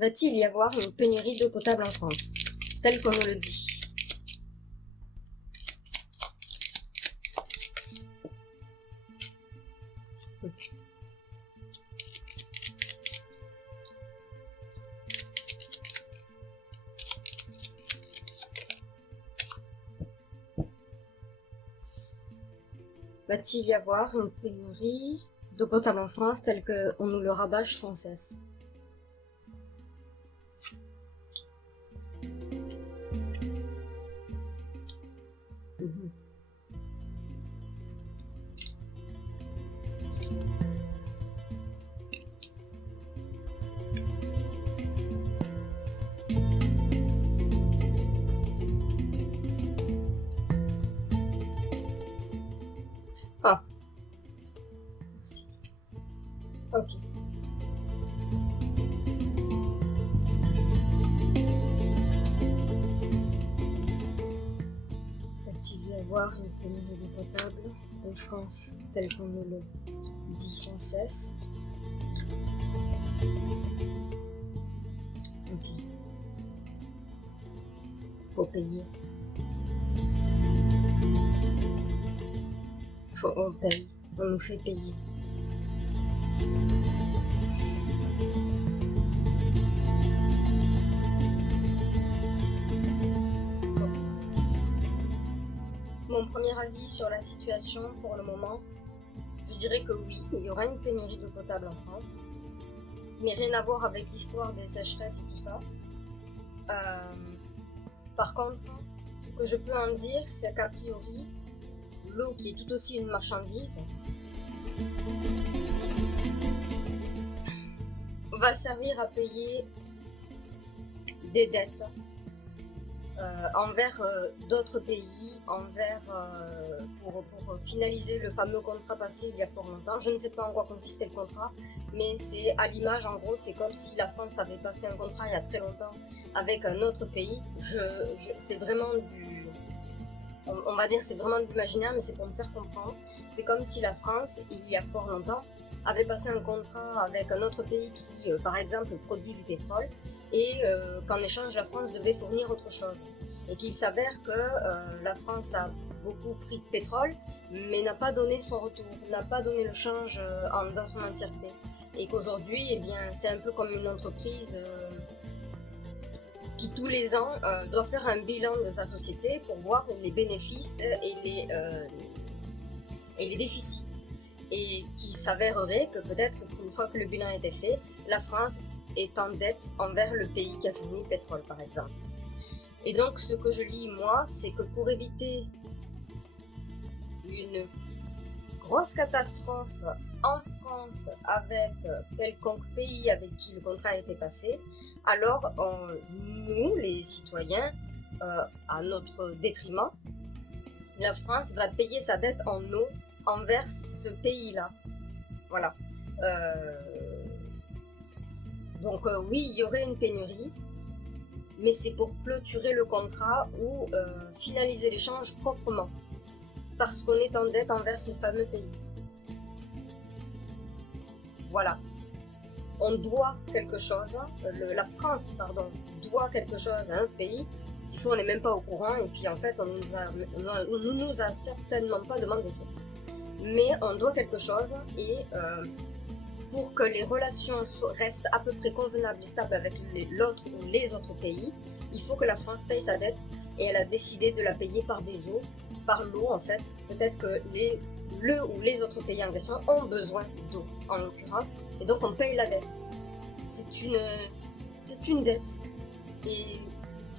Va-t-il y avoir une pénurie d'eau potable en France, tel qu'on nous le dit? Va-t-il y avoir une pénurie d'eau potable en France, tel qu'on nous le rabâche sans cesse? Mhm. Ah, merci. Ok. Va-t-il y avoir une pénurie d'eau potable en France, tel qu'on nous le dit sans cesse? Ok. Faut payer. On paye. On nous fait payer. Mon premier avis sur la situation pour le moment, je dirais que oui, il y aura une pénurie d'eau potable en France, mais rien à voir avec l'histoire des sécheresses et tout ça. Par contre, ce que je peux en dire, c'est qu'a priori, l'eau qui est tout aussi une marchandise va servir à payer des dettes envers d'autres pays, pour finaliser le fameux contrat passé il y a fort longtemps. Je ne sais pas en quoi consistait le contrat, mais c'est à l'image, en gros, c'est comme si la France avait passé un contrat il y a très longtemps avec un autre pays. C'est vraiment on va dire c'est vraiment de l'imaginaire, mais c'est pour me faire comprendre. C'est comme si la France, il y a fort longtemps, avait passé un contrat avec un autre pays qui, par exemple, produit du pétrole, et qu'en échange, la France devait fournir autre chose. Et qu'il s'avère que la France a beaucoup pris de pétrole, mais n'a pas donné son retour, n'a pas donné le change dans son entièreté. Et qu'aujourd'hui, eh bien, c'est un peu comme une entreprise qui tous les ans doit faire un bilan de sa société pour voir les bénéfices et les déficits. Et qui s'avérerait que peut-être qu'une fois que le bilan était fait, la France est en dette envers le pays qui a fourni le pétrole, par exemple. Et donc, ce que je lis, moi, c'est que pour éviter une grosse catastrophe en France avec quelconque pays avec qui le contrat a été passé, alors nous, les citoyens, à notre détriment, la France va payer sa dette en eau envers ce pays-là. Voilà. Donc oui, il y aurait une pénurie, mais c'est pour clôturer le contrat ou finaliser l'échange proprement, parce qu'on est en dette envers ce fameux pays. Voilà. On doit quelque chose, la France, pardon, doit quelque chose à un pays. S'il faut, on n'est même pas au courant, et puis en fait, on ne nous a certainement pas demandé ça. Mais on doit quelque chose, et pour que les relations restent à peu près convenables et stables avec l'autre ou les autres pays, il faut que la France paye sa dette, et elle a décidé de la payer par des eaux, par l'eau en fait. Peut-être que le ou les autres pays en question ont besoin d'eau, en l'occurrence, et donc on paye la dette. C'est une dette, et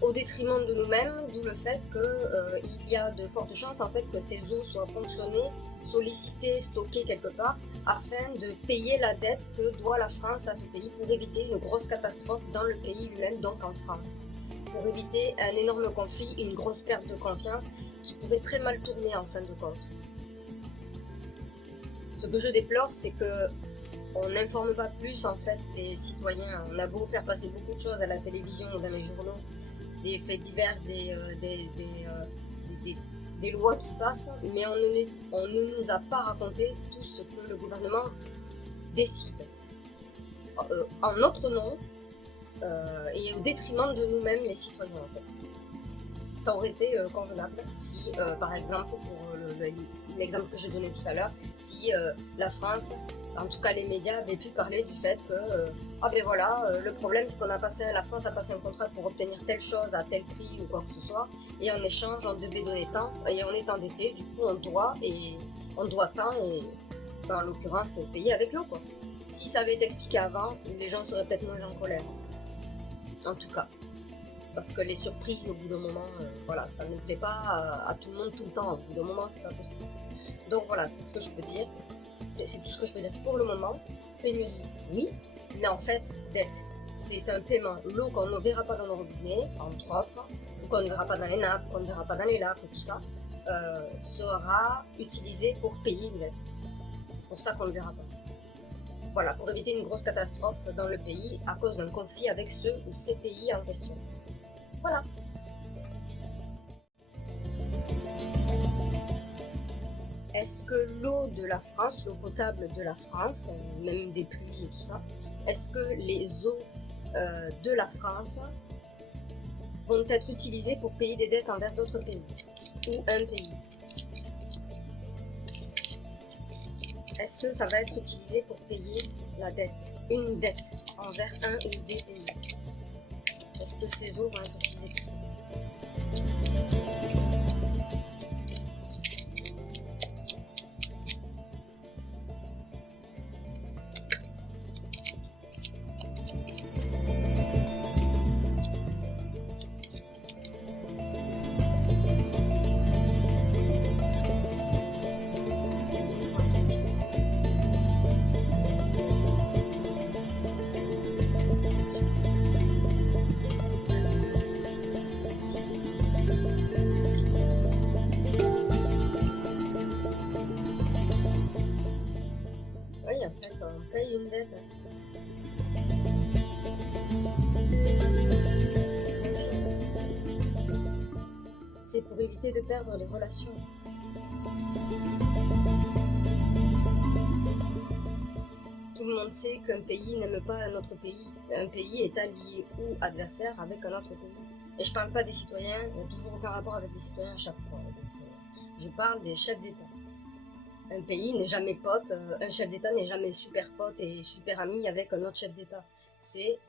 au détriment de nous-mêmes, d'où le fait qu'il y a de fortes chances en fait que ces eaux soient ponctionnées, sollicitées, stockées quelque part, afin de payer la dette que doit la France à ce pays pour éviter une grosse catastrophe dans le pays lui-même, donc en France. Pour éviter un énorme conflit, une grosse perte de confiance qui pourrait très mal tourner en fin de compte. Ce que je déplore, c'est que on n'informe pas plus en fait les citoyens. On a beau faire passer beaucoup de choses à la télévision ou dans les journaux, des faits divers, des lois qui passent, mais on ne nous a pas raconté tout ce que le gouvernement décide. En notre nom, et au détriment de nous-mêmes, les citoyens, en fait. Ça aurait été convenable si, par exemple, pour l'exemple que j'ai donné tout à l'heure, si la France, en tout cas les médias, avaient pu parler du fait que, ah ben voilà, le problème c'est la France a passé un contrat pour obtenir telle chose à tel prix ou quoi que ce soit, et en échange on devait donner tant, et on est endetté, du coup on doit tant, et en l'occurrence payer avec l'eau, quoi. Si ça avait été expliqué avant, les gens seraient peut-être moins en colère. En tout cas. Parce que les surprises, au bout d'un moment, voilà, ça ne plaît pas à tout le monde tout le temps. Au bout d'un moment, c'est pas possible. Donc voilà, c'est ce que je peux dire. C'est tout ce que je peux dire pour le moment. Pénurie, oui, mais en fait, dette. C'est un paiement. L'eau qu'on ne verra pas dans nos robinets, entre autres, ou qu'on ne verra pas dans les nappes, qu'on ne verra pas dans les lacs, ou tout ça, sera utilisée pour payer une dette. C'est pour ça qu'on ne le verra pas. Voilà, pour éviter une grosse catastrophe dans le pays à cause d'un conflit avec ceux ou ces pays en question. Voilà. Est-ce que l'eau de la France, l'eau potable de la France, même des pluies et tout ça, est-ce que les eaux de la France vont être utilisées pour payer des dettes envers d'autres pays ou un pays? Est-ce que ça va être utilisé pour payer la dette, une dette envers un ou des pays? Est-ce que ces eaux vont être utilisées pour ça? Oui, en fait, on paye une dette. C'est pour éviter de perdre les relations. Tout le monde sait qu'un pays n'aime pas un autre pays. Un pays est allié ou adversaire avec un autre pays. Et je parle pas des citoyens, il n'y a toujours aucun rapport avec les citoyens à chaque fois. Donc, je parle des chefs d'État. Un pays n'est jamais pote, un chef d'État n'est jamais super pote et super ami avec un autre chef d'État. C'est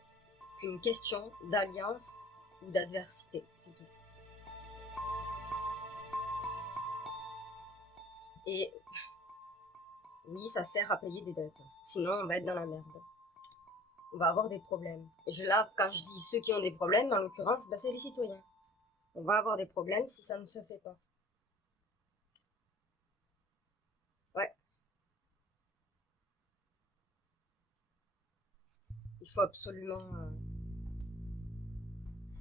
qu'une question d'alliance ou d'adversité, c'est tout. Et oui, ça sert à payer des dettes. Sinon, on va être dans la merde. On va avoir des problèmes. Et là, quand je dis ceux qui ont des problèmes, en l'occurrence, c'est les citoyens. On va avoir des problèmes si ça ne se fait pas. Ouais. Il faut absolument...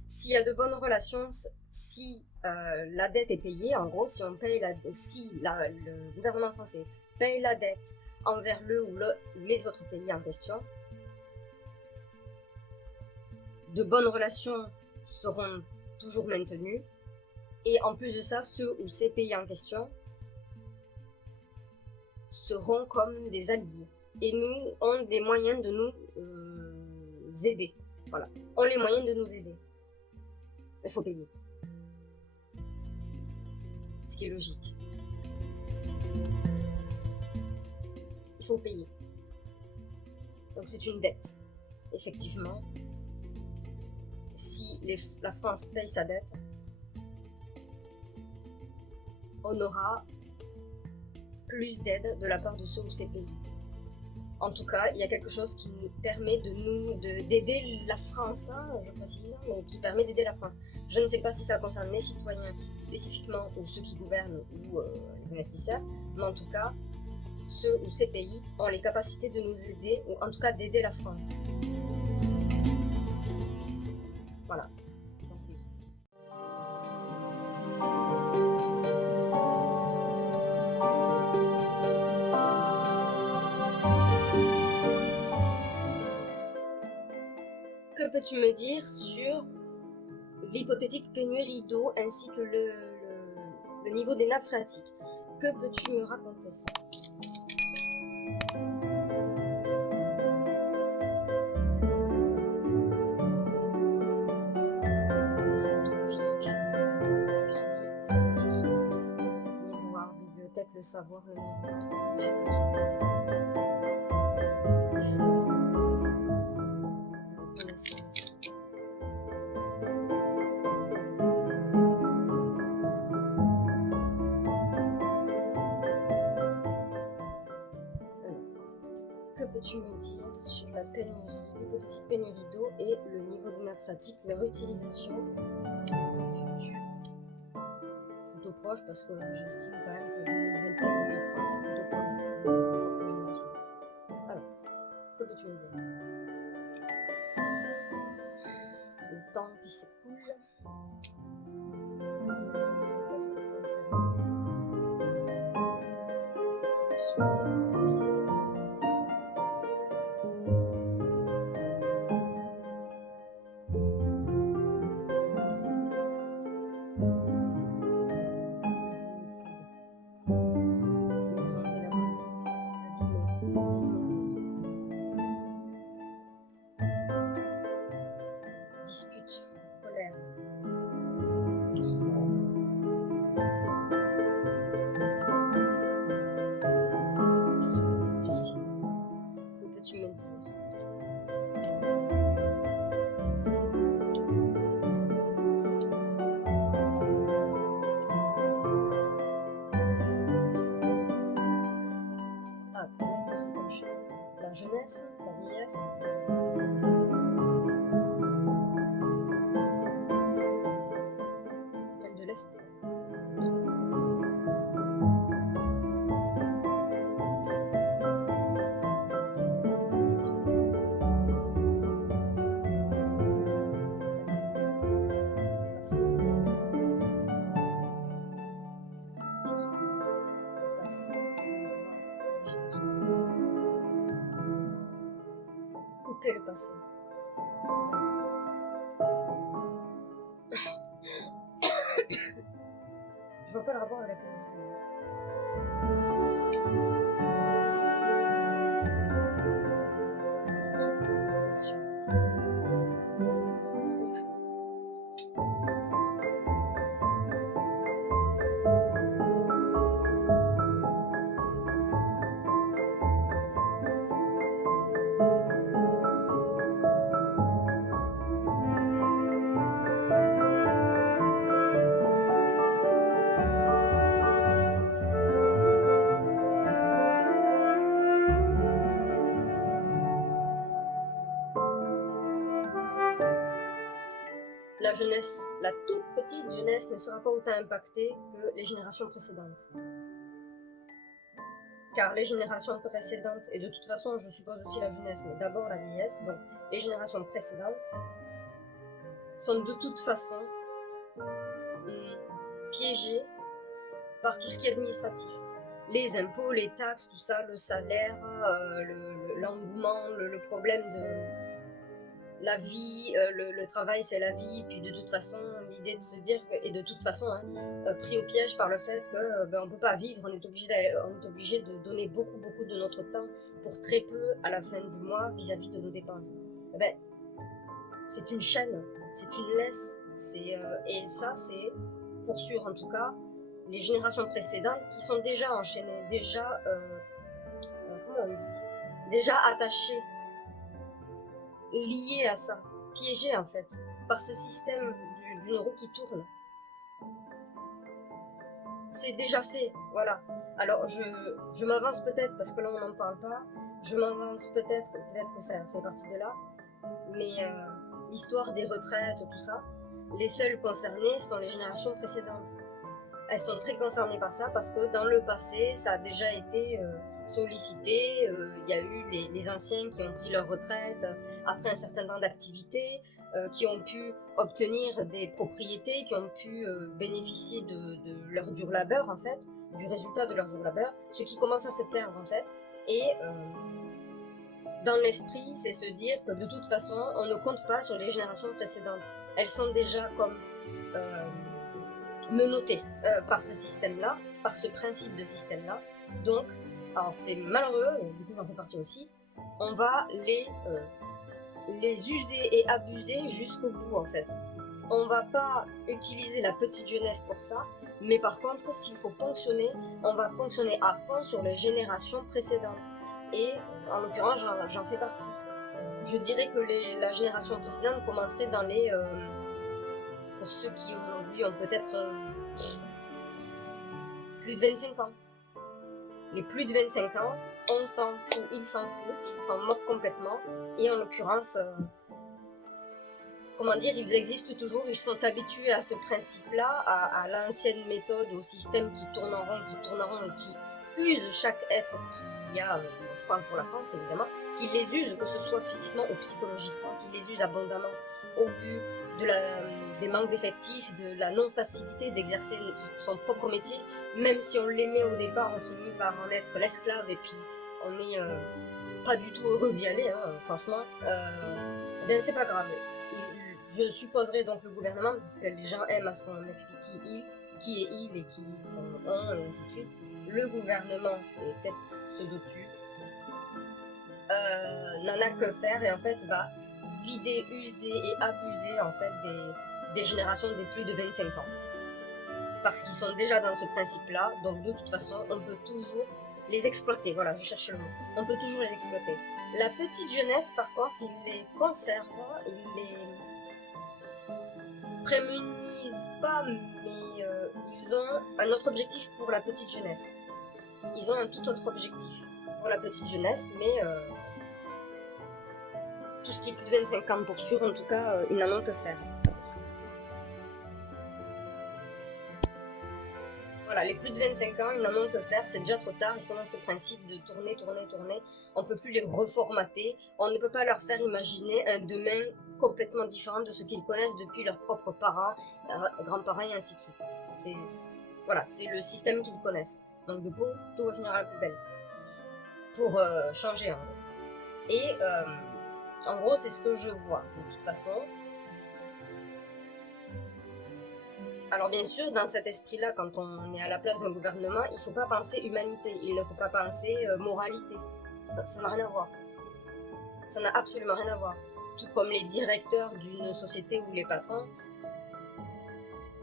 S'il y a de bonnes relations, si la dette est payée, en gros, si le gouvernement français paye la dette envers le ou les autres pays en question, de bonnes relations seront toujours maintenues, et en plus de ça, ceux ou ces pays en question seront comme des alliés, et nous ont des moyens de nous aider. Voilà, ont les moyens de nous aider. Il faut payer. Ce qui est logique. Il faut payer. Donc c'est une dette. Effectivement, si la France paye sa dette, on aura plus d'aide de la part de ceux ou ces pays. En tout cas, il y a quelque chose qui nous permet d'aider la France, hein, je précise, mais qui permet d'aider la France. Je ne sais pas si ça concerne les citoyens spécifiquement ou ceux qui gouvernent ou les investisseurs, mais en tout cas, ceux ou ces pays ont les capacités de nous aider, ou en tout cas d'aider la France. Voilà. Donc, oui. Que peux-tu me dire sur l'hypothétique pénurie d'eau ainsi que le niveau des nappes phréatiques? Que peux-tu me raconter? que peux-tu me dire sur la pénurie, l'hypothétique pénurie d'eau et le niveau de nappe phréatique, leur utilisation dans un futur plutôt proche, parce que j'estime quand même que 2025-2030 c'est plutôt proche de notre propre génération. Alors, que peux-tu me dire? Le temps qui s'écoule. Je laisse que ça passe au concert. C'est plus sur c'est brisé. Maison délabrée, abîmée, maison. Dispute, colère. Que peux-tu me dire? Ah, problème qui enchaîne. La jeunesse, la vieillesse. Ça s'appelle de l'espoir. Couper le passé. Je vois pas le rapport avec la pénurie. La jeunesse, la toute petite jeunesse ne sera pas autant impactée que les générations précédentes. Car les générations précédentes, et de toute façon je suppose aussi la jeunesse, mais d'abord la vieillesse, donc les générations précédentes, sont de toute façon piégées par tout ce qui est administratif. Les impôts, les taxes, tout ça, le salaire, l'engouement, le problème de la vie, le travail c'est la vie, puis de toute façon l'idée de se dire, et de toute façon pris au piège par le fait que on peut pas vivre, on est obligé de donner beaucoup de notre temps pour très peu à la fin du mois vis-à-vis de nos dépenses. C'est une chaîne, c'est une laisse, et ça c'est pour sûr en tout cas les générations précédentes qui sont déjà enchaînées, déjà comment on dit, déjà attachées, liées à ça, piégées en fait, par ce système d'une roue qui tourne. C'est déjà fait, voilà. Alors je m'avance peut-être, parce que là on n'en parle pas, je m'avance peut-être que ça fait partie de là, mais l'histoire des retraites, tout ça, les seules concernées sont les générations précédentes. Elles sont très concernées par ça parce que dans le passé, ça a déjà été sollicité. Il y a eu les anciens qui ont pris leur retraite après un certain temps d'activité, qui ont pu obtenir des propriétés, qui ont pu bénéficier de leur dur labeur en fait, du résultat de leur dur labeur, ce qui commence à se perdre en fait. Et dans l'esprit, c'est se dire que de toute façon, on ne compte pas sur les générations précédentes. Elles sont déjà comme menottées par ce système-là, par ce principe de système-là. Donc, alors c'est malheureux, du coup j'en fais partie aussi, on va les user et abuser jusqu'au bout en fait. On va pas utiliser la petite jeunesse pour ça, mais par contre, s'il faut ponctionner, on va ponctionner à fond sur les générations précédentes. Et en l'occurrence, j'en fais partie. Je dirais que la génération précédente commencerait dans les... pour ceux qui aujourd'hui ont peut-être plus de 25 ans. Les plus de 25 ans, on s'en fout, ils s'en foutent, ils s'en moquent complètement. Et en l'occurrence, comment dire, ils existent toujours, ils sont habitués à ce principe-là, à l'ancienne méthode, au système qui tourne en rond et qui use chaque être qu'il y a, je parle pour la France évidemment, qui les use, que ce soit physiquement ou psychologiquement, qui les use abondamment au vu des manques d'effectifs, de la non-facilité d'exercer son propre métier, même si on l'aimait au départ, on finit par en être l'esclave et puis on n'est pas du tout heureux d'y aller, hein, franchement, eh bien c'est pas grave. Je supposerai donc le gouvernement, puisque les gens aiment à ce qu'on explique qui est il et qui sont on, et ainsi de suite. Le gouvernement, et peut-être ceux d'au-dessus, n'en a que faire et en fait va vider, user et abuser en fait des générations des plus de 25 ans. Parce qu'ils sont déjà dans ce principe-là, donc de toute façon, on peut toujours les exploiter. Voilà, je cherche le mot. On peut toujours les exploiter. La petite jeunesse, par contre, ils les conservent, ils les prémunisent pas, mais ils ont un autre objectif pour la petite jeunesse. Ils ont un tout autre objectif pour la petite jeunesse, mais tout ce qui est plus de 25 ans pour sûr, en tout cas, ils n'en ont que faire. Voilà, les plus de 25 ans, ils n'en ont que faire, c'est déjà trop tard, ils sont dans ce principe de tourner. On ne peut plus les reformater, on ne peut pas leur faire imaginer un demain complètement différent de ce qu'ils connaissent depuis leurs propres parents, grands-parents et ainsi de suite. Voilà, c'est le système qu'ils connaissent. Donc de peau, tout va finir à la poubelle. Pour changer en gros. Et en gros, c'est ce que je vois de toute façon. Alors bien sûr, dans cet esprit-là, quand on est à la place d'un gouvernement, il ne faut pas penser humanité, il ne faut pas penser moralité. Ça n'a rien à voir. Ça n'a absolument rien à voir. Tout comme les directeurs d'une société ou les patrons,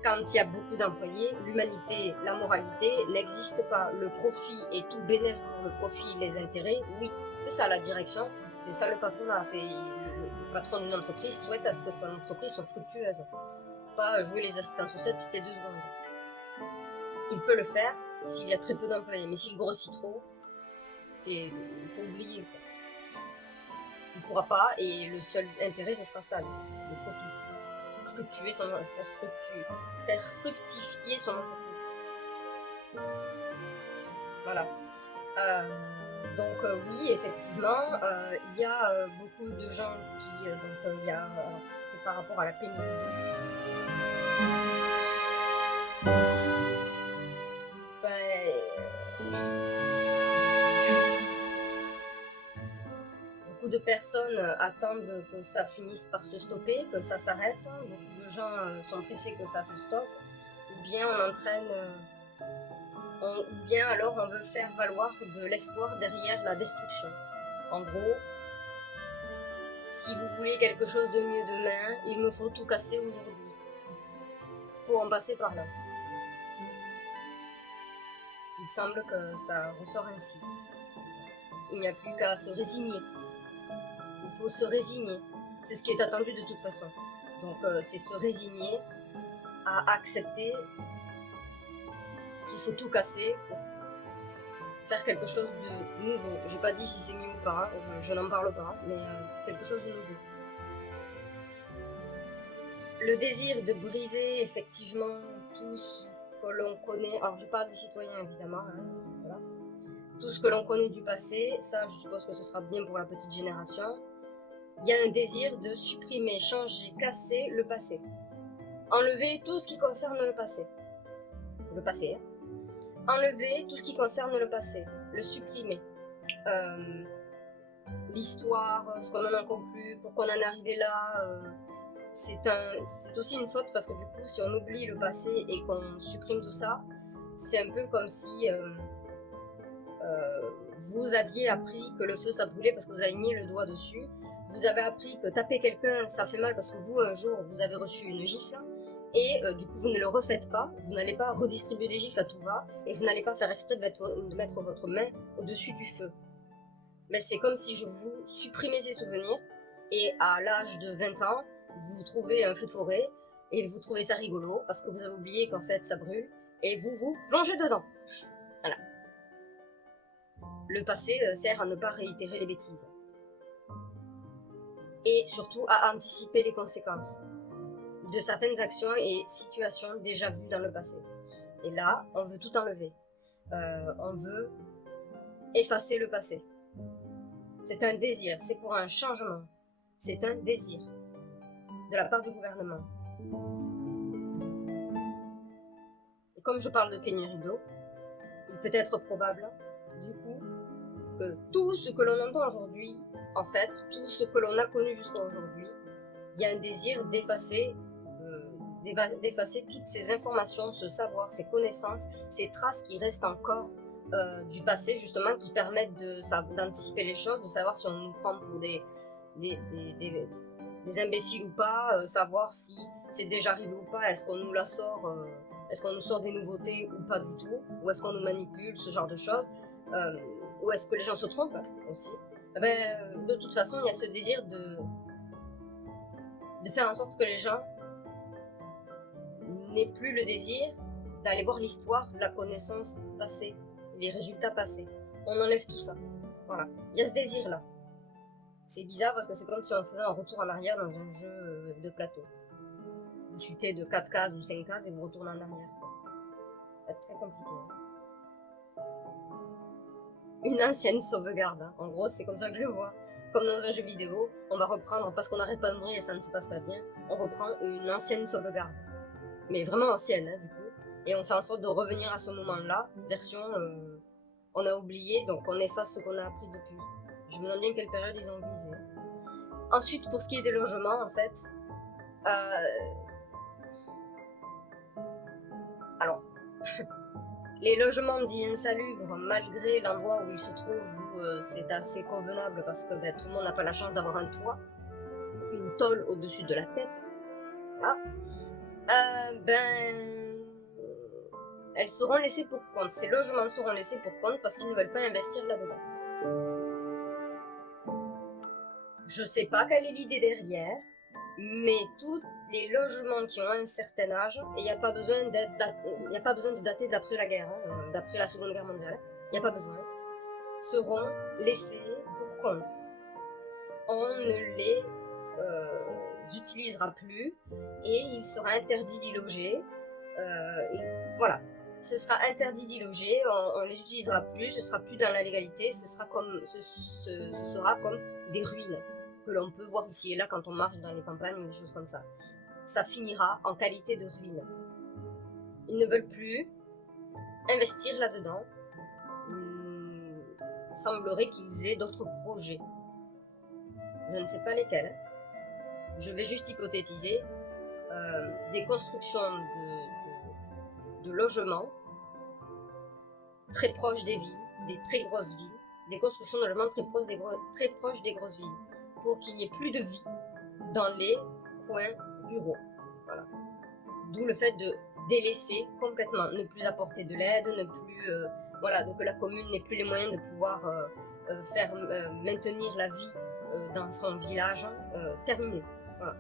quand il y a beaucoup d'employés, l'humanité, la moralité n'existe pas. Le profit est tout bénéf pour le profit, les intérêts, oui. C'est ça la direction, c'est ça le patronat. Le patron d'une entreprise souhaite à ce que son entreprise soit fructueuse. Pas jouer les assistants sociaux toutes les 2 secondes. Il peut le faire s'il y a très peu d'employés, mais s'il grossit trop, il faut oublier. Il ne pourra pas, et le seul intérêt, ce sera ça, le profit. Faire fructifier son entreprise. Voilà. Donc oui, effectivement, il y a beaucoup de gens qui... c'était par rapport à la pénurie. Beaucoup de personnes attendent que ça finisse par se stopper, que ça s'arrête. Beaucoup de gens sont pressés que ça se stoppe. Ou bien on entraîne... ou bien alors on veut faire valoir de l'espoir derrière la destruction. En gros, si vous voulez quelque chose de mieux demain, il me faut tout casser aujourd'hui. Il faut en passer par là. Il semble que ça ressort ainsi. Il n'y a plus qu'à se résigner. Il faut se résigner. C'est ce qui est attendu de toute façon. Donc c'est se résigner à accepter qu'il faut tout casser pour faire quelque chose de nouveau. J'ai pas dit si c'est mieux ou pas, je n'en parle pas, mais quelque chose de nouveau. Le désir de briser effectivement tout ce que l'on connaît, alors je parle des citoyens évidemment, hein, voilà. Tout ce que l'on connaît du passé, ça je suppose que ce sera bien pour la petite génération. Il y a un désir de supprimer, changer, casser le passé. Enlever tout ce qui concerne le passé. Le passé, hein. Enlever tout ce qui concerne le passé. Le supprimer. L'histoire, ce qu'on en a conclu, pourquoi on en est arrivé là. C'est aussi une faute parce que du coup, si on oublie le passé et qu'on supprime tout ça, c'est un peu comme si vous aviez appris que le feu ça brûlait parce que vous avez mis le doigt dessus. Vous avez appris que taper quelqu'un ça fait mal parce que vous un jour vous avez reçu une gifle et du coup vous ne le refaites pas, vous n'allez pas redistribuer des gifles à tout va et vous n'allez pas faire exprès de mettre votre main au-dessus du feu. Mais c'est comme si je vous supprimais ces souvenirs et à l'âge de 20 ans, vous trouvez un feu de forêt et vous trouvez ça rigolo parce que vous avez oublié qu'en fait ça brûle et vous vous plongez dedans. Voilà. le passé sert à ne pas réitérer les bêtises. Et surtout à anticiper les conséquences de certaines actions et situations déjà vues dans le passé. Et là, on veut tout enlever. On veut effacer le passé. C'est un désir, c'est pour un changement. C'est un désir de la part du gouvernement. Et comme je parle de pénurie d'eau, il peut être probable, du coup, que tout ce que l'on entend aujourd'hui, en fait, tout ce que l'on a connu jusqu'à aujourd'hui, il y a un désir d'effacer toutes ces informations, ce savoir, ces connaissances, ces traces qui restent encore du passé, justement, qui permettent d'anticiper les choses, de savoir si on nous prend pour des imbéciles ou pas, savoir si c'est déjà arrivé ou pas, est-ce qu'on nous la sort, est-ce qu'on nous sort des nouveautés ou pas du tout, ou est-ce qu'on nous manipule, ce genre de choses, ou est-ce que les gens se trompent aussi. De toute façon, il y a ce désir de faire en sorte que les gens n'aient plus le désir d'aller voir l'histoire, la connaissance passée, les résultats passés. On enlève tout ça. Voilà. Il y a ce désir-là. C'est bizarre parce que c'est comme si on faisait un retour en arrière dans un jeu de plateau. Vous chutez de 4 cases ou 5 cases et vous retournez en arrière. Ça va être très compliqué. Une ancienne sauvegarde. Hein. En gros, c'est comme ça que je le vois. Comme dans un jeu vidéo, on va reprendre, parce qu'on n'arrête pas de mourir et ça ne se passe pas bien, on reprend une ancienne sauvegarde. Mais vraiment ancienne, hein, du coup. Et on fait en sorte de revenir à ce moment-là, version on a oublié, donc on efface ce qu'on a appris depuis. Je me demande bien quelle période ils ont visé. Ensuite, pour ce qui est des logements, en fait, alors, les logements dits insalubres, malgré l'endroit où ils se trouvent, où c'est assez convenable parce que tout le monde n'a pas la chance d'avoir un toit, une tôle au-dessus de la tête, voilà. Elles seront laissées pour compte. Ces logements seront laissés pour compte parce qu'ils ne veulent pas investir là-dedans. Je sais pas quelle est l'idée derrière, mais tous les logements qui ont un certain âge, et il n'y a pas besoin de dater d'après la guerre, hein, d'après la Seconde Guerre mondiale, il n'y a pas besoin, seront laissés pour compte. On ne les utilisera plus et il sera interdit d'y loger. Voilà, ce sera interdit d'y loger, on les utilisera plus, ce sera plus dans la légalité, ce sera comme des ruines que l'on peut voir ici et là quand on marche dans les campagnes ou des choses comme ça. Ça finira en qualité de ruine. Ils ne veulent plus investir là-dedans. Il semblerait qu'ils aient d'autres projets. Je ne sais pas lesquels. Je vais juste hypothétiser des constructions de logements très proches des villes, des très grosses villes, des constructions de logements très proches des grosses villes, pour qu'il n'y ait plus de vie dans les coins ruraux. Voilà. D'où le fait de délaisser complètement, ne plus apporter de l'aide, ne plus, donc la commune n'ait plus les moyens de pouvoir maintenir la vie dans son village, terminé. Voilà.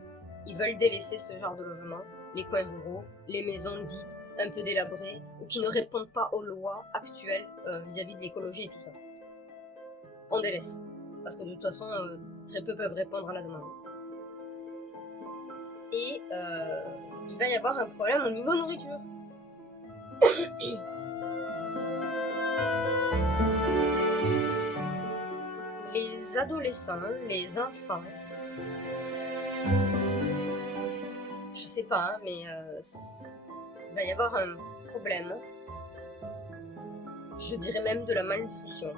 Ils veulent délaisser ce genre de logement, les coins ruraux, les maisons dites un peu délabrées, ou qui ne répondent pas aux lois actuelles vis-à-vis de l'écologie et tout ça. On délaisse. Parce que de toute façon, très peu peuvent répondre à la demande. Et il va y avoir un problème au niveau nourriture. Les adolescents, les enfants, je sais pas, hein, mais il va y avoir un problème. Je dirais même de la malnutrition.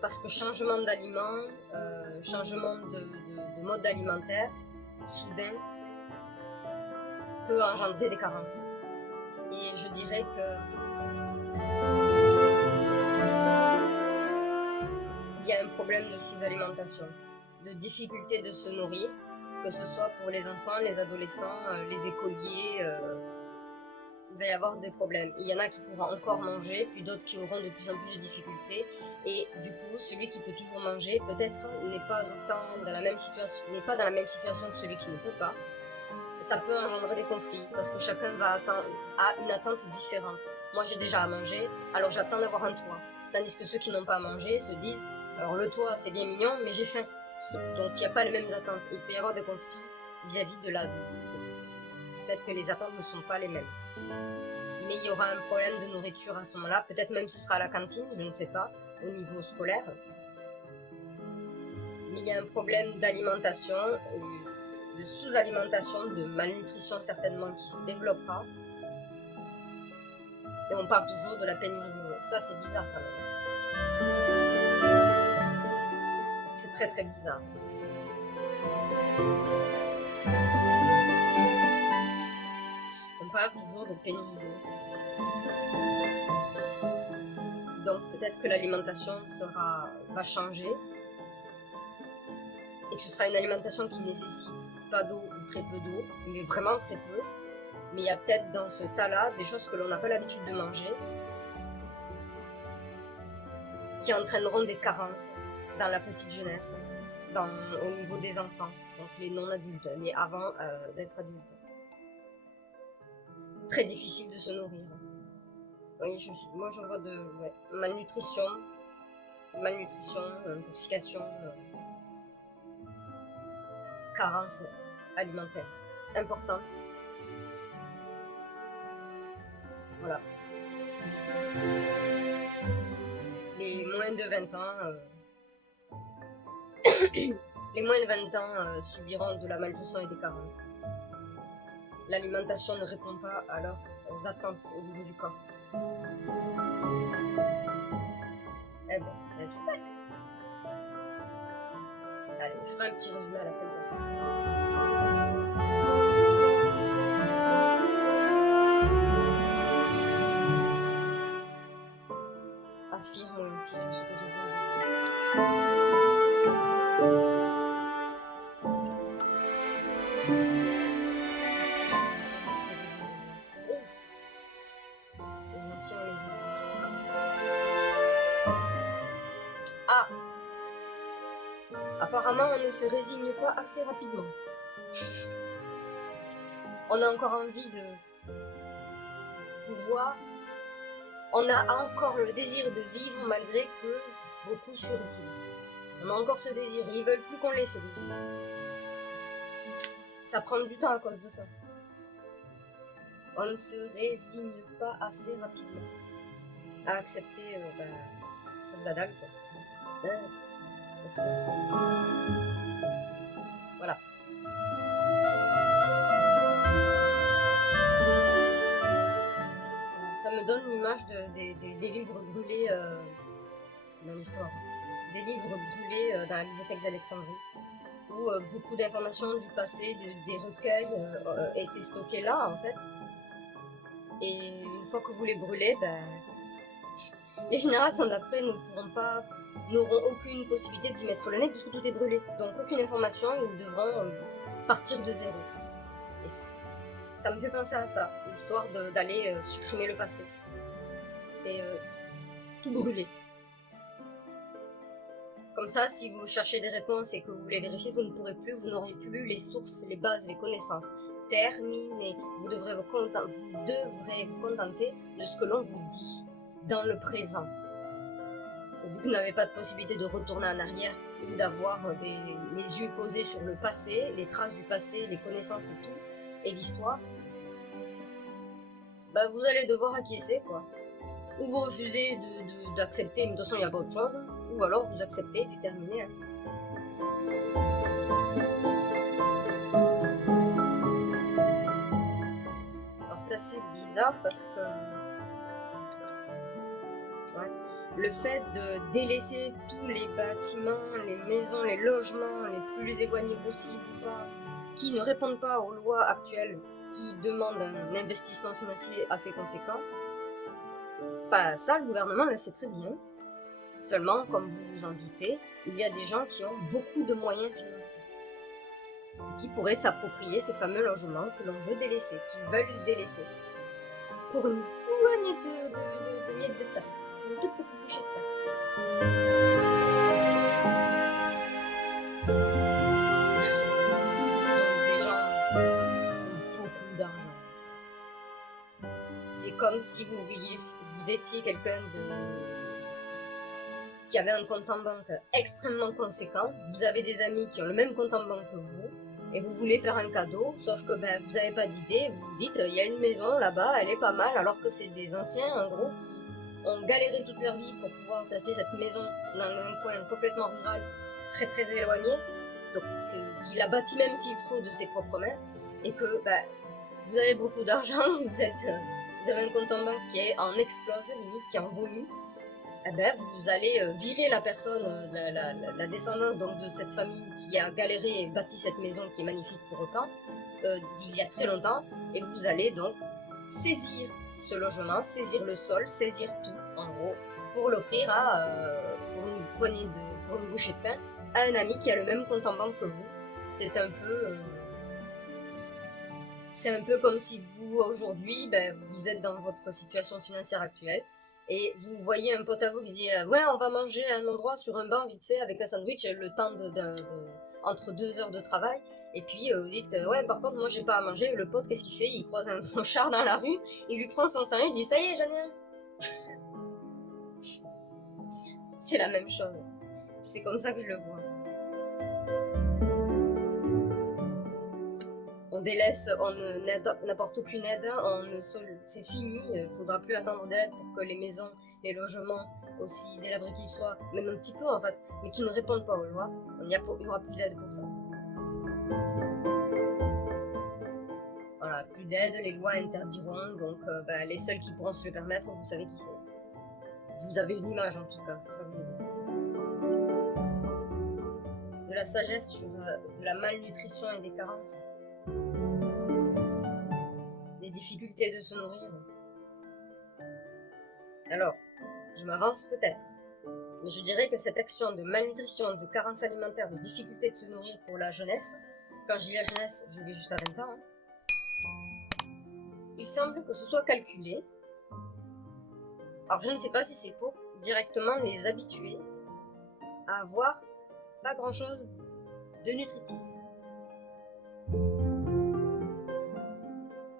Parce que changement d'aliments, changement de mode alimentaire, soudain, peut engendrer des carences. Et je dirais que il y a un problème de sous-alimentation, de difficulté de se nourrir, que ce soit pour les enfants, les adolescents, les écoliers, il va y avoir des problèmes. Il y en a qui pourront encore manger, puis d'autres qui auront de plus en plus de difficultés. Et du coup, celui qui peut toujours manger, peut-être n'est pas dans la même situation que celui qui ne peut pas. Et ça peut engendrer des conflits, parce que chacun a une attente différente. Moi, j'ai déjà à manger, alors j'attends d'avoir un toit. Tandis que ceux qui n'ont pas à manger se disent, alors le toit c'est bien mignon, mais j'ai faim. Donc il n'y a pas les mêmes attentes. Il peut y avoir des conflits vis-à-vis du fait que les attentes ne sont pas les mêmes. Mais il y aura un problème de nourriture à ce moment-là, peut-être même ce sera à la cantine, je ne sais pas, au niveau scolaire. Mais il y a un problème d'alimentation, de sous-alimentation, de malnutrition certainement qui se développera. Et on parle toujours de la pénurie de miel. Ça c'est bizarre quand même. C'est très très bizarre. On parle toujours de pénurie d'eau. Donc peut-être que l'alimentation va changer et que ce sera une alimentation qui nécessite pas d'eau ou très peu d'eau, mais vraiment très peu. Mais il y a peut-être dans ce tas-là des choses que l'on n'a pas l'habitude de manger qui entraîneront des carences dans la petite jeunesse, au niveau des enfants, donc les non-adultes, les avant d'être adultes. Très difficile de se nourrir. Oui, moi je vois malnutrition, intoxication, carence alimentaire importante. Voilà. Les moins de 20 ans, les moins de 20 ans subiront de la malnutrition et des carences. L'alimentation ne répond pas à leurs attentes au niveau du corps. Eh ben, super. Allez, je ferai un petit résumé à la fin de ça. Affirme ou infirme ce que je viens de dire. Ah! Apparemment, on ne se résigne pas assez rapidement. On a encore envie de pouvoir. On a encore le désir de vivre malgré que beaucoup survivent. On a encore ce désir. Ils veulent plus qu'on l'ait ce désir. Ça prend du temps à cause de ça. On ne se résigne pas assez rapidement à accepter comme la dalle, quoi. Voilà. Ça me donne l'image des livres brûlés, c'est dans l'histoire, des livres brûlés dans la bibliothèque d'Alexandrie, où beaucoup d'informations du passé, des recueils étaient stockés là en fait. Et une fois que vous les brûlez, les générations d'après n'auront aucune possibilité d'y mettre le nez puisque tout est brûlé. Donc aucune information, ils devront partir de zéro. Et ça me fait penser à ça, l'histoire d'aller supprimer le passé. C'est tout brûler. Comme ça, si vous cherchez des réponses et que vous voulez vérifier, vous ne pourrez plus, vous n'aurez plus les sources, les bases, les connaissances. Terminé. Vous devrez vous contenter de ce que l'on vous dit dans le présent. Vous n'avez pas de possibilité de retourner en arrière ou d'avoir les yeux posés sur le passé, les traces du passé, les connaissances et tout, et l'histoire. Vous allez devoir acquiescer, quoi. Ou vous refusez d'accepter, mais de toute façon il n'y a pas autre chose, ou alors vous acceptez et puis terminez. Hein. Alors c'est assez bizarre parce que le fait de délaisser tous les bâtiments, les maisons, les logements les plus éloignés possibles, qui ne répondent pas aux lois actuelles, qui demandent un investissement financier assez conséquent, ça le gouvernement le sait très bien. Seulement, comme vous vous en doutez, il y a des gens qui ont beaucoup de moyens financiers, qui pourraient s'approprier ces fameux logements que l'on veut délaisser, qu'ils veulent délaisser, pour une poignée de miettes de pain. Une toute petite bouchée de pain. Donc des gens ont beaucoup d'argent. C'est comme si vous étiez quelqu'un qui avez un compte en banque extrêmement conséquent, vous avez des amis qui ont le même compte en banque que vous, et vous voulez faire un cadeau, sauf que vous n'avez pas d'idée, vous vous dites, il y a une maison là-bas, elle est pas mal, alors que c'est des anciens, en gros, qui ont galéré toute leur vie pour pouvoir s'acheter cette maison dans un coin complètement rural, très très éloigné, donc qu'il a bâti même s'il faut de ses propres mains, et que vous avez beaucoup d'argent, vous avez un compte en banque qui est en explose, limite, qui est en vomi, vous allez virer la personne, la descendance donc, de cette famille qui a galéré et bâti cette maison qui est magnifique pour autant, d'il y a très longtemps, et vous allez donc saisir ce logement, saisir le sol, saisir tout, en gros, pour l'offrir pour une bouchée de pain, à un ami qui a le même compte en banque que vous. C'est un peu comme si vous, aujourd'hui, vous êtes dans votre situation financière actuelle, et vous voyez un pote à vous qui dit ouais, on va manger à un endroit sur un banc vite fait avec un sandwich le temps entre 2 heures de travail, et puis vous dites ouais, par contre moi j'ai pas à manger. Le pote, qu'est-ce qu'il fait? Il croise un clochard dans la rue, il lui prend son sandwich, il dit ça y est, j'en ai un. C'est la même chose, c'est comme ça que je le vois. On délaisse, on n'apporte aucune aide, c'est fini, il faudra plus attendre d'aide pour que les maisons, les logements, aussi délabrés qu'ils soient, même un petit peu en fait, mais qui ne répondent pas aux lois, il n'y aura plus d'aide pour ça. Voilà, plus d'aide, les lois interdiront, donc les seuls qui pourront se le permettre, vous savez qui c'est. Vous avez une image en tout cas, c'est ça que je veux dire. De la sagesse sur de la malnutrition et des carences. Des difficultés de se nourrir. Alors, je m'avance peut-être, mais je dirais que cette action de malnutrition, de carence alimentaire, de difficulté de se nourrir pour la jeunesse, quand je dis la jeunesse, je vais jusqu'à 20 ans, il semble que ce soit calculé. Alors je ne sais pas si c'est pour directement les habituer à avoir pas grand-chose de nutritif.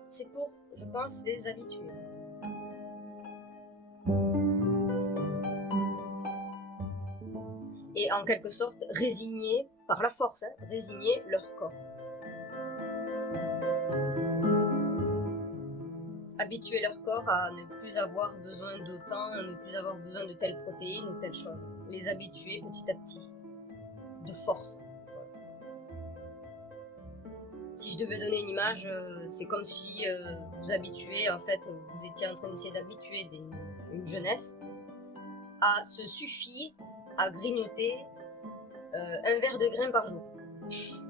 C'est pour, je pense, les habituer. Et en quelque sorte, résigner, par la force, résigner leur corps. Habituer leur corps à ne plus avoir besoin d'autant, à ne plus avoir besoin de telle protéine ou telle chose. Les habituer petit à petit, de force. Si je devais donner une image, c'est comme si vous habituez, en fait, vous étiez en train d'essayer d'habituer une jeunesse à se suffire à grignoter un verre de grain par jour. Je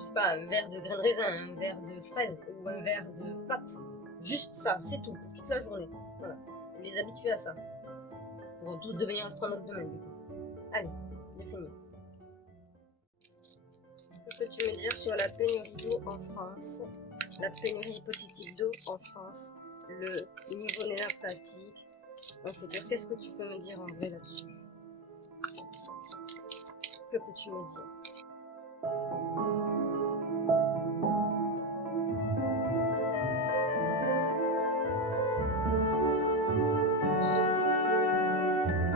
sais pas, un verre de grain de raisin, un verre de fraise ou un verre de pâte. Juste ça, c'est tout, pour toute la journée. Voilà, vous les habituez à ça. Pour tous devenir astronautes demain, du coup. Allez, c'est fini. Que peux-tu me dire sur la pénurie d'eau en France, la pénurie hypothétique d'eau en France, le niveau des nappes phréatiques? Qu'est-ce que tu peux me dire en vrai là-dessus? Que peux-tu me dire?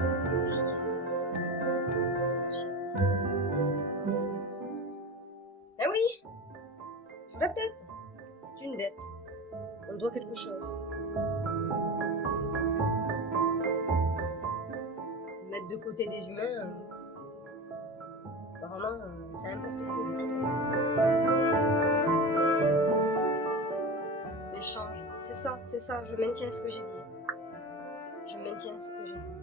Sacrifice. Ah oui, je répète, c'est une dette. On doit quelque chose. Mettre de côté des humains, apparemment, c'est n'importe quoi de toute façon. L'échange, c'est ça, je maintiens ce que j'ai dit. Je maintiens ce que j'ai dit.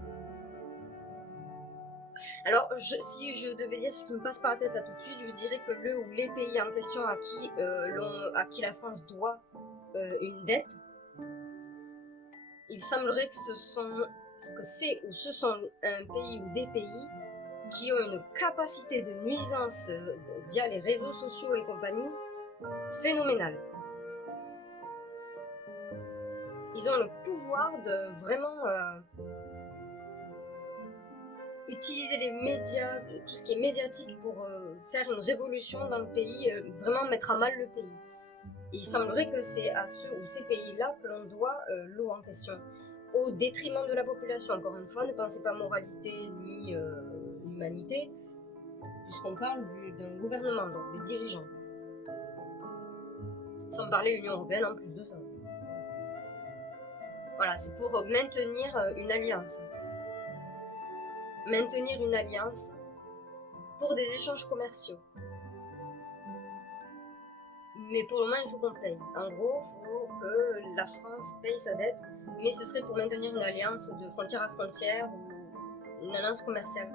Alors, si je devais dire ce qui me passe par la tête là tout de suite, je dirais que le ou les pays en question à qui la France doit une dette, il semblerait que ce sont un pays ou des pays qui ont une capacité de nuisance via les réseaux sociaux et compagnie phénoménale. Ils ont le pouvoir de vraiment utiliser les médias, tout ce qui est médiatique pour faire une révolution dans le pays, vraiment mettre à mal le pays. Et il semblerait que c'est à ces pays-là que l'on doit l'eau en question. au détriment de la population. Encore une fois, ne pensez pas moralité ni humanité, puisqu'on parle d'un gouvernement, donc des dirigeants. Sans parler Union Européenne en plus de ça. Voilà, c'est pour maintenir une alliance. Maintenir une alliance pour des échanges commerciaux. Mais pour le moment, il faut qu'on paye. En gros, il faut que la France paye sa dette, mais ce serait pour maintenir une alliance de frontière à frontière ou une alliance commerciale.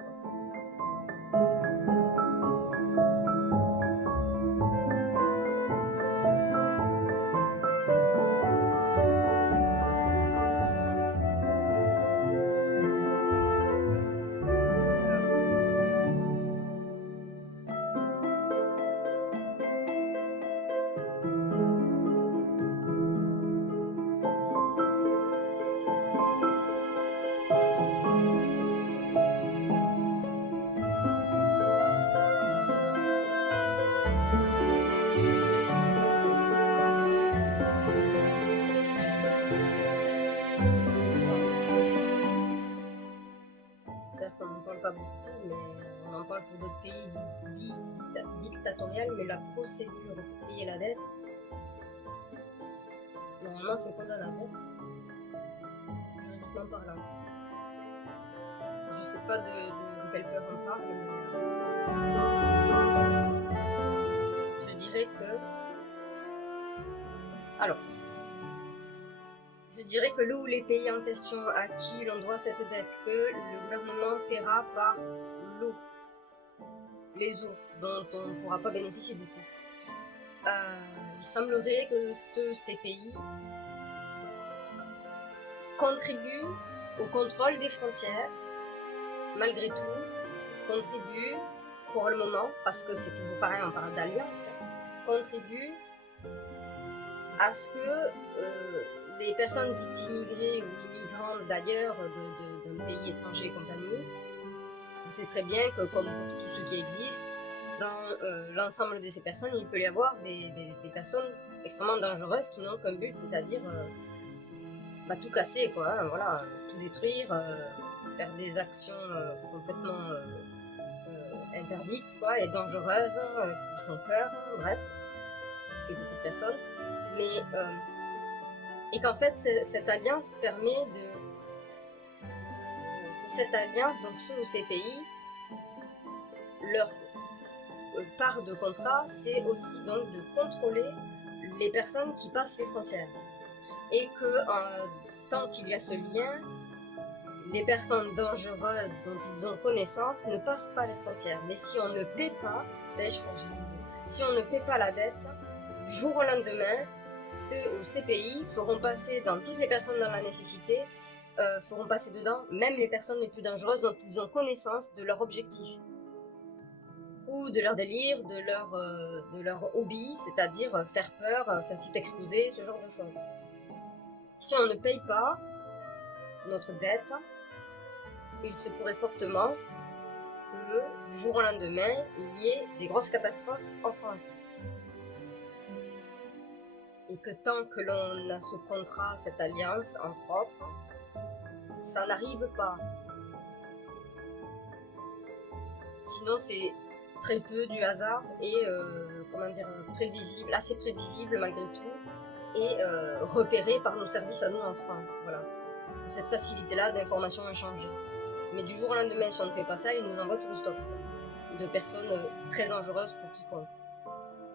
Certes, on n'en parle pas beaucoup, mais on en parle pour d'autres pays dictatoriales, mais la procédure pour payer la dette, normalement, c'est condamnable, juridiquement parlant. Je sais pas de quelle peur on parle, mais je dirais que... Alors, je dirais que là où les pays en question à qui l'on doit cette dette, que le gouvernement paiera par l'eau, les eaux, dont on ne pourra pas bénéficier beaucoup. Il semblerait que ces pays contribuent au contrôle des frontières, malgré tout, contribuent pour le moment, parce que c'est toujours pareil, on parle d'alliance, contribuent à ce que les personnes dites immigrées ou immigrantes d'ailleurs, d'un pays étranger et compagnie, on sait très bien que comme pour tous ceux qui existent, dans l'ensemble de ces personnes, il peut y avoir des personnes extrêmement dangereuses qui n'ont qu'un but, c'est-à-dire tout casser, quoi, hein, voilà, tout détruire, faire des actions complètement interdites, quoi, et dangereuses, qui font peur, bref, que beaucoup de personnes. Mais et qu'en fait, cette alliance permet cette alliance, donc ceux ou ces pays, leur part de contrat, c'est aussi donc de contrôler les personnes qui passent les frontières. Et que tant qu'il y a ce lien, les personnes dangereuses dont ils ont connaissance ne passent pas les frontières. Mais si on ne paie pas, si on ne paie pas la dette, du jour au lendemain, ceux ou ces pays feront passer dans toutes les personnes dans la nécessité, feront passer dedans même les personnes les plus dangereuses dont ils ont connaissance de leur objectif ou de leur délire, de leur hobby, c'est-à-dire faire peur, faire tout exploser, ce genre de choses. Si on ne paye pas notre dette, il se pourrait fortement que du jour au lendemain, il y ait des grosses catastrophes en France. Et que tant que l'on a ce contrat, cette alliance, entre autres, ça n'arrive pas. Sinon, c'est très peu du hasard et, prévisible, assez prévisible malgré tout, et repéré par nos services à nous en France. Voilà. Cette facilité-là d'informations échangées. Mais du jour au lendemain, si on ne fait pas ça, ils nous envoient tout le stock de personnes très dangereuses pour quiconque.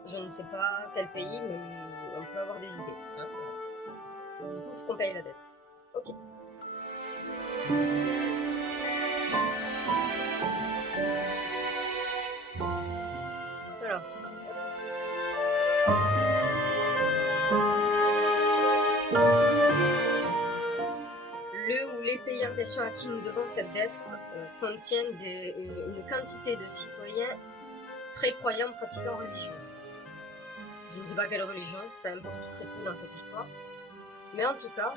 Je ne sais pas quel pays, mais on peut avoir des idées. Hein. Donc, du coup, il faut qu'on paye la dette. Ok. Alors. Le ou les pays en question à qui nous devons cette dette contiennent une quantité de citoyens très croyants pratiquants religieux. Je ne sais pas quelle religion, ça importe très peu dans cette histoire. Mais en tout cas,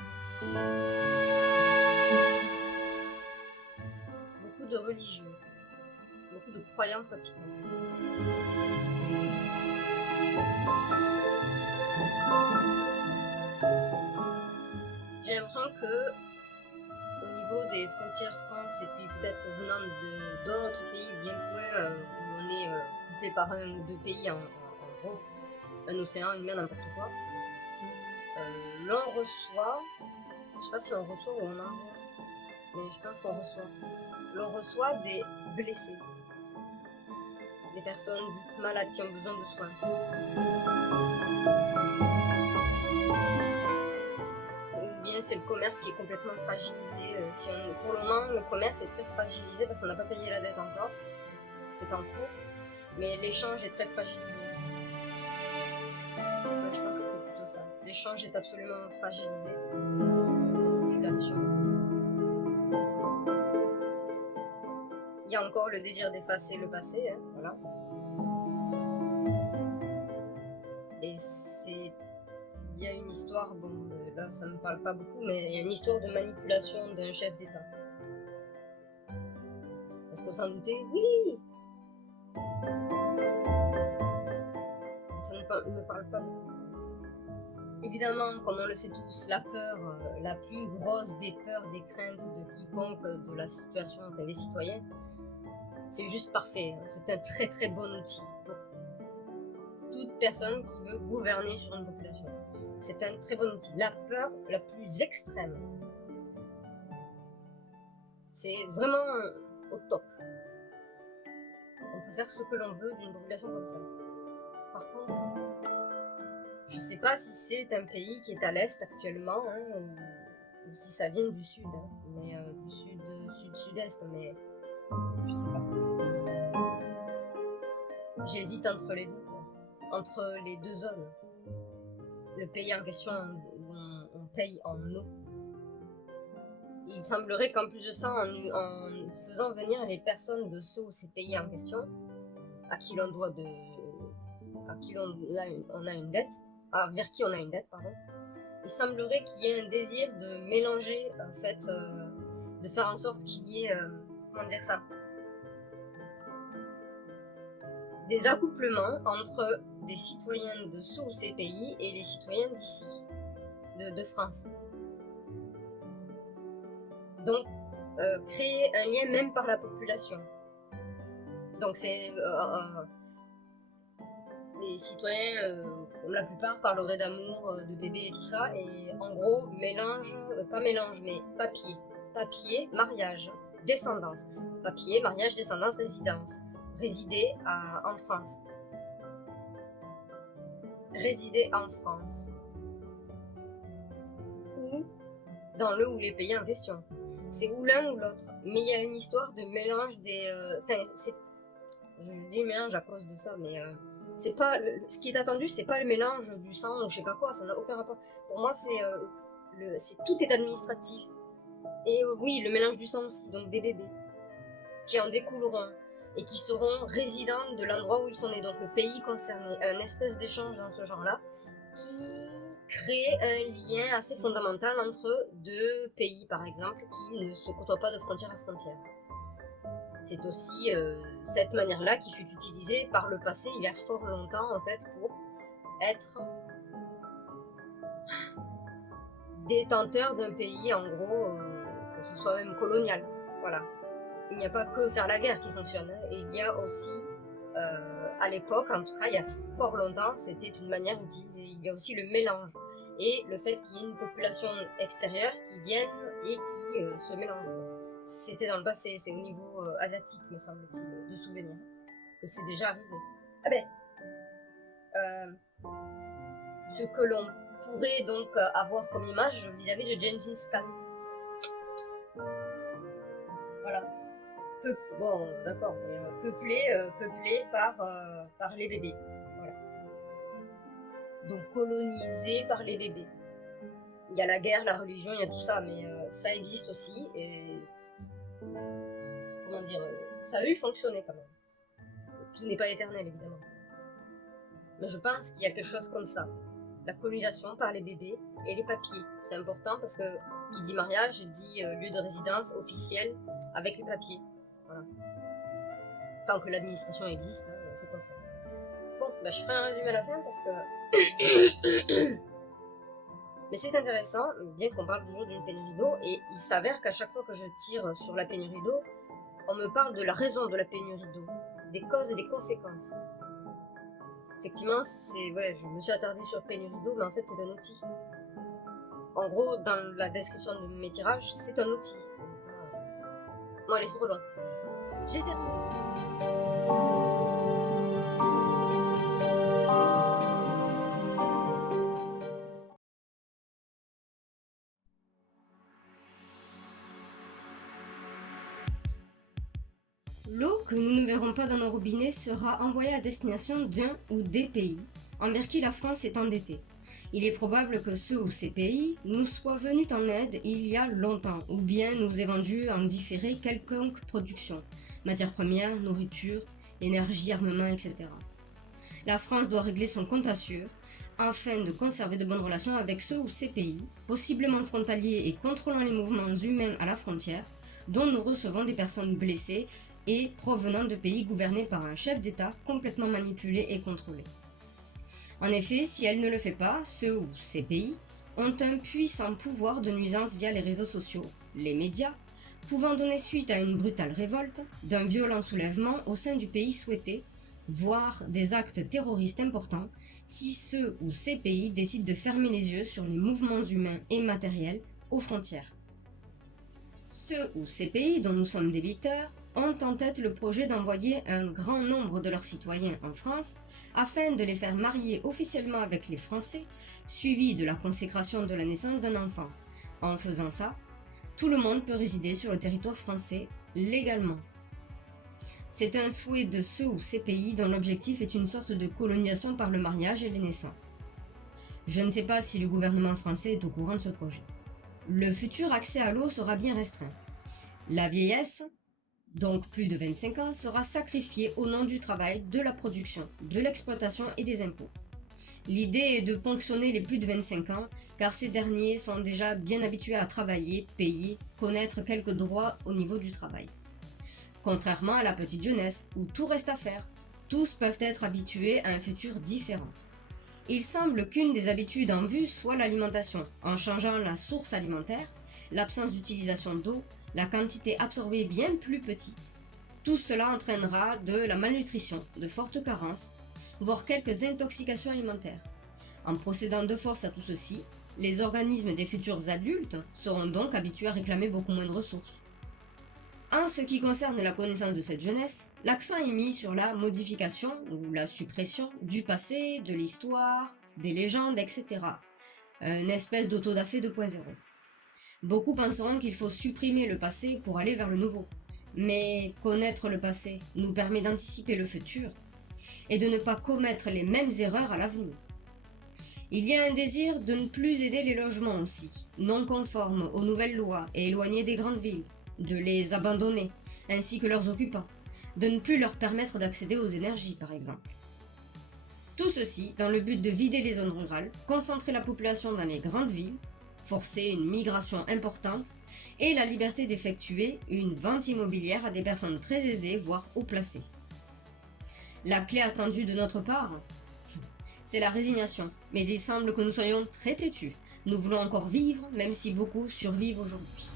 beaucoup de religieux, beaucoup de croyants pratiquants. J'ai l'impression que niveau des frontières France et puis peut-être venant d'autres pays bien plus loin où on est coupé par un ou deux pays en gros, un océan, une mer, n'importe quoi, l'on reçoit, je sais pas si on reçoit ou on envoie, mais je pense qu'on reçoit. L'on reçoit des blessés, des personnes dites malades qui ont besoin de soins. Ou bien c'est le commerce qui est complètement fragilisé. Pour le moment, le commerce est très fragilisé parce qu'on n'a pas payé la dette encore. C'est en cours. Mais l'échange est très fragilisé. Donc, je pense que c'est plutôt ça. L'échange est absolument fragilisé. Population. Il y a encore le désir d'effacer le passé, hein, voilà. Et il y a une histoire, bon, là ça me parle pas beaucoup, mais il y a une histoire de manipulation d'un chef d'État. Est-ce qu'on s'en doutait? Oui! Ça ne me parle pas beaucoup. Évidemment, comme on le sait tous, la peur, la plus grosse des peurs, des craintes de quiconque, de la situation, enfin des citoyens, c'est juste parfait. C'est un très très bon outil pour toute personne qui veut gouverner sur une population. C'est un très bon outil. La peur la plus extrême. C'est vraiment au top. On peut faire ce que l'on veut d'une population comme ça. Par contre, je sais pas si c'est un pays qui est à l'est actuellement, hein, ou si ça vient du sud, hein, mais du sud-est, mais je sais pas. J'hésite entre les deux, quoi. Entre les deux zones. Le pays en question où on paye en eau. Il semblerait qu'en plus de ça, en faisant venir les personnes de ces pays en question, à qui l'on doit on a une dette, vers qui on a une dette, pardon, il semblerait qu'il y ait un désir de mélanger, en fait, de faire en sorte qu'il y ait, comment dire ça, des accouplements entre des citoyens de sous ces pays et les citoyens d'ici, de France. Donc, créer un lien même par la population. Donc c'est les citoyens, pour la plupart, parleraient d'amour, de bébé et tout ça, et en gros, papier, mariage, descendance. Papier, mariage, descendance, résidence. Résider en France. Résider en France. Ou dans le ou les pays en question. C'est ou l'un ou l'autre. Mais il y a une histoire de mélange des... je dis mélange à cause de ça, mais c'est pas... ce qui est attendu, c'est pas le mélange du sang ou je sais pas quoi, ça n'a aucun rapport. Pour moi, tout est administratif. Et oui, le mélange du sang aussi, donc des bébés, qui en découleront et qui seront résidents de l'endroit où ils sont nés, donc le pays concerné. Un espèce d'échange dans ce genre-là, qui crée un lien assez fondamental entre deux pays, par exemple, qui ne se côtoient pas de frontière à frontière. C'est aussi cette manière-là qui fut utilisée par le passé, il y a fort longtemps, en fait, pour être détenteur d'un pays, en gros, que ce soit même colonial. Voilà. Il n'y a pas que faire la guerre qui fonctionne, hein, et il y a aussi... à l'époque, en tout cas, il y a fort longtemps, c'était une manière utilisée. Il y a aussi le mélange et le fait qu'il y ait une population extérieure qui vienne et qui se mélange. C'était dans le passé, c'est au niveau asiatique, me semble-t-il, de souvenir, que c'est déjà arrivé. Ah ben, ce que l'on pourrait donc avoir comme image vis-à-vis de Gengis Khan. Voilà. Bon, d'accord, mais peuplé par les bébés. Voilà. Donc colonisé par les bébés. Il y a la guerre, la religion, il y a tout ça, mais ça existe aussi et comment dire, ça a eu fonctionné quand même. Tout n'est pas éternel évidemment. Mais je pense qu'il y a quelque chose comme ça. La colonisation par les bébés et les papiers. C'est important parce que qui dit mariage dit lieu de résidence officiel avec les papiers. Voilà. Tant que l'administration existe, hein, c'est comme ça. Bon, bah, je ferai un résumé à la fin parce que Mais c'est intéressant, bien qu'on parle toujours d'une pénurie d'eau, et il s'avère qu'à chaque fois que je tire sur la pénurie d'eau, on me parle de la raison de la pénurie d'eau, des causes et des conséquences. Effectivement, je me suis attardée sur pénurie d'eau, mais en fait c'est un outil. En gros, dans la description de mes tirages, c'est un outil. Bon allez, c'est trop loin. J'ai terminé. L'eau que nous ne verrons pas dans nos robinets sera envoyée à destination d'un ou des pays envers qui la France est endettée. Il est probable que ceux ou ces pays nous soient venus en aide il y a longtemps, ou bien nous aient vendu en différé quelconque production, matières premières, nourriture, énergie, armement, etc. La France doit régler son contentieux afin de conserver de bonnes relations avec ceux ou ces pays, possiblement frontaliers et contrôlant les mouvements humains à la frontière, dont nous recevons des personnes blessées et provenant de pays gouvernés par un chef d'État complètement manipulé et contrôlé. En effet, si elle ne le fait pas, ceux ou ces pays ont un puissant pouvoir de nuisance via les réseaux sociaux, les médias, pouvant donner suite à une brutale révolte, d'un violent soulèvement au sein du pays souhaité, voire des actes terroristes importants, si ceux ou ces pays décident de fermer les yeux sur les mouvements humains et matériels aux frontières. Ceux ou ces pays dont nous sommes débiteurs ont en tête le projet d'envoyer un grand nombre de leurs citoyens en France afin de les faire marier officiellement avec les Français, suivi de la consécration de la naissance d'un enfant. En faisant ça, tout le monde peut résider sur le territoire français légalement. C'est un souhait de ceux ou ces pays dont l'objectif est une sorte de colonisation par le mariage et les naissances. Je ne sais pas si le gouvernement français est au courant de ce projet. Le futur accès à l'eau sera bien restreint. La vieillesse, donc plus de 25 ans, sera sacrifiée au nom du travail, de la production, de l'exploitation et des impôts. L'idée est de ponctionner les plus de 25 ans, car ces derniers sont déjà bien habitués à travailler, payer, connaître quelques droits au niveau du travail. Contrairement à la petite jeunesse, où tout reste à faire, tous peuvent être habitués à un futur différent. Il semble qu'une des habitudes en vue soit l'alimentation, en changeant la source alimentaire, l'absence d'utilisation d'eau, la quantité absorbée bien plus petite. Tout cela entraînera de la malnutrition, de fortes carences, voire quelques intoxications alimentaires. En procédant de force à tout ceci, les organismes des futurs adultes seront donc habitués à réclamer beaucoup moins de ressources. En ce qui concerne la connaissance de cette jeunesse, l'accent est mis sur la modification ou la suppression du passé, de l'histoire, des légendes, etc. Une espèce d'autodafé 2.0. Beaucoup penseront qu'il faut supprimer le passé pour aller vers le nouveau. Mais connaître le passé nous permet d'anticiper le futur et de ne pas commettre les mêmes erreurs à l'avenir. Il y a un désir de ne plus aider les logements aussi, non conformes aux nouvelles lois et éloignés des grandes villes, de les abandonner, ainsi que leurs occupants, de ne plus leur permettre d'accéder aux énergies par exemple. Tout ceci dans le but de vider les zones rurales, concentrer la population dans les grandes villes, forcer une migration importante et la liberté d'effectuer une vente immobilière à des personnes très aisées, voire haut placées. La clé attendue de notre part, c'est la résignation, mais il semble que nous soyons très têtus. Nous voulons encore vivre, même si beaucoup survivent aujourd'hui.